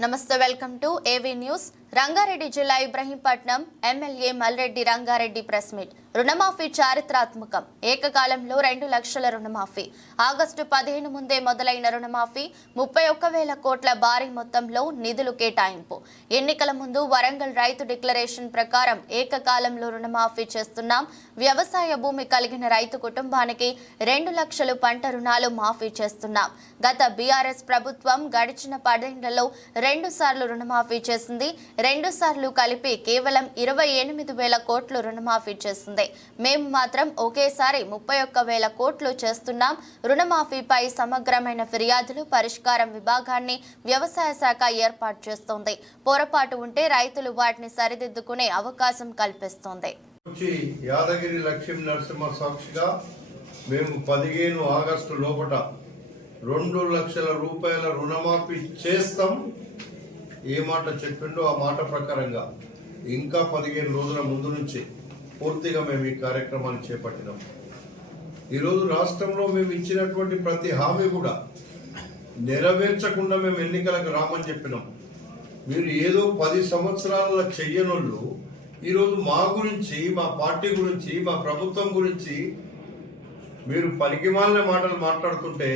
నమస్తే welcome to AV news Rangareddy జిల్లా Ibrahimpatnam MLA Malreddy Rangareddy press meet. రుణమాఫీ చారిత్రాత్మకం. ఏకకాలంలో రెండు లక్షల రుణమాఫీ. ఆగస్టు పదిహేను ముందే మొదలైన రుణమాఫీ ముప్పై ఒక్క వేల కోట్ల భారీ మొత్తంలో నిధులు కేటాయింపు. ఎన్నికల ముందు వరంగల్ రైతు డిక్లరేషన్ ప్రకారం ఏకకాలంలో రుణమాఫీ చేస్తున్నాం. వ్యవసాయ భూమి కలిగిన రైతు కుటుంబానికి రెండు లక్షలు పంట రుణాలు మాఫీ చేస్తున్నాం. గత బీఆర్ఎస్ ప్రభుత్వం గడిచిన పదేళ్ళలో రెండు సార్లు రుణమాఫీ చేసింది. రెండు సార్లు కలిపి కేవలం ఇరవై ఎనిమిది వేల కోట్లు రుణమాఫీ చేసింది. మేము మాత్రం ఒకేసారి ముప్పై ఒక్క వేల కోట్లు చేస్తున్నాం. రుణమాఫీపై సమగ్రమైన ఫిర్యాదులు పరిష్కారం విభాగాన్ని వ్యవసాయ శాఖ ఏర్పాటు చేస్తోంది. పొరపాటు ఉంటే రైతులు వాటిని సరిదిద్దుకునే అవకాశం కల్పిస్తోంది. యాదగిరి లక్ష్మీ నరసింహ సాక్షిగా మేము పదిహేను ఆగస్టు లోపల రెండు లక్షల రూపాయల రుణమాఫీ చేస్తాం. ఏ మాట చెప్పిండో ఆ మాట ప్రకారంగా ఇంకా పదిహేను రోజుల ముందు నుంచి పూర్తిగా మేము ఈ కార్యక్రమాన్ని చేపట్టినాం. ఈరోజు రాష్ట్రంలో మేము ఇచ్చినటువంటి ప్రతి హామీ కూడా నెరవేర్చకుండా మేము ఎన్నికలకు రామని చెప్పినాం. మీరు ఏదో పది సంవత్సరాల చెయ్యనోళ్ళు ఈరోజు మా గురించి మా పార్టీ గురించి మా ప్రభుత్వం గురించి మీరు పనికిమాలిన మాటలు మాట్లాడుతుంటే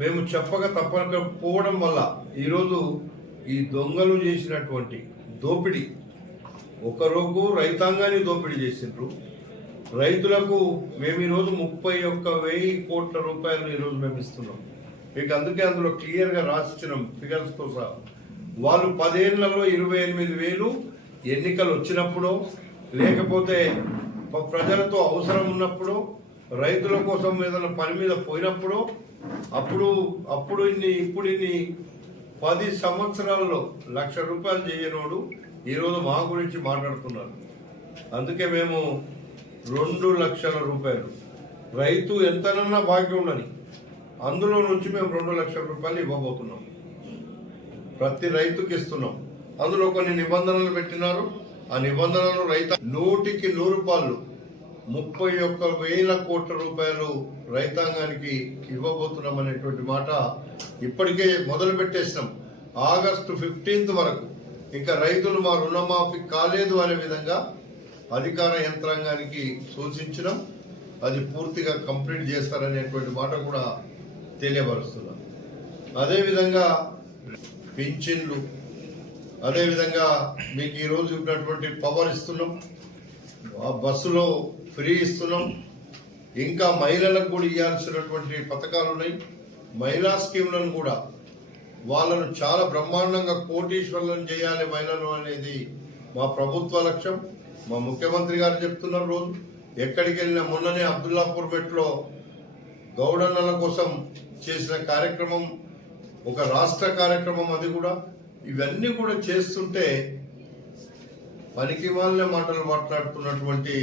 మేము చెప్పక తప్పకపోవడం వల్ల ఈరోజు ఈ దొంగలు చేసినటువంటి దోపిడీ ఒకరోజు రైతాంగాన్ని దోపిడీ చేసిండ్రు. రైతులకు మేము ఈరోజు ముప్పై ఒక్క వెయ్యి కోట్ల రూపాయలు ఈరోజు మేము ఇస్తున్నాం. మీకు అందుకే అందులో క్లియర్గా రాసిచ్చినాం ఫిగర్స్తో సహా. వాళ్ళు పదేళ్ళలో ఇరవై ఎనిమిది వేలు ఎన్నికలు వచ్చినప్పుడు లేకపోతే ప్రజలతో అవసరం ఉన్నప్పుడు రైతుల కోసం ఏదైనా పని మీద పోయినప్పుడు అప్పుడు అప్పుడు ఇన్ని ఇప్పుడు ఇన్ని పది సంవత్సరాల్లో లక్ష రూపాయలు చేయనోడు ఈరోజు మా గురించి మాట్లాడుతున్నారు. అందుకే మేము రెండు లక్షల రూపాయలు. రైతు ఎంతనన్నా బాకీ ఉండని. అందులో నుంచి మేము రెండు లక్షల రూపాయలు ఇవ్వబోతున్నాం. ప్రతి రైతుకి ఇస్తున్నాం. అందులో కొన్ని నిబంధనలు పెట్టినారు. ఆ నిబంధనలు రైతు నూటికి నూరు రూపాయలు ముప్పై ఒక్క వేల కోట్ల రూపాయలు రైతాంగానికి ఇవ్వబోతున్నాం అనేటువంటి మాట ఇప్పటికే మొదలు పెట్టేసినాం. ఆగస్టు ఫిఫ్టీన్త్ వరకు. ఇంకా రైతులు మా రుణమాఫీ కాలేదు అనే విధంగా అధికార యంత్రాంగానికి సూచించడం అది పూర్తిగా కంప్లీట్ చేస్తారనేటువంటి మాట కూడా తెలియపరుస్తున్నాం. అదేవిధంగా పింఛన్లు అదేవిధంగా మీకు ఈరోజు ఉన్నటువంటి పవర్ ఇస్తున్నాం. బస్సులో ఫ్రీ ఇస్తున్నాం. ఇంకా మహిళలకు కూడా ఇవ్వాల్సినటువంటి పథకాలు ఉన్నాయి. మహిళా స్కీమ్లను కూడా వాళ్ళను చాలా బ్రహ్మాండంగా కోటీశ్వరులను చేయాలి మహిళలు అనేది మా ప్రభుత్వ లక్ష్యం. మా ముఖ్యమంత్రి గారు చెప్తున్నారు రోజు ఎక్కడికి వెళ్ళిన మొన్ననే అబ్దుల్లాపూర్ మెట్లో గౌడన్నల కోసం చేసిన కార్యక్రమం ఒక రాష్ట్ర కార్యక్రమం అది కూడా. ఇవన్నీ కూడా చేస్తుంటే పనికి వాళ్ళ మాటలు మాట్లాడుతున్నటువంటి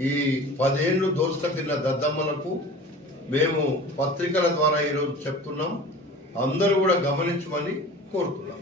ఈ పదేళ్ళు దోస్త తిన్న దద్దమ్మలకు మేము పత్రికల ద్వారా ఈరోజు చెప్తున్నాం. అందరూ కూడా గమనించమని కోరుతున్నాం.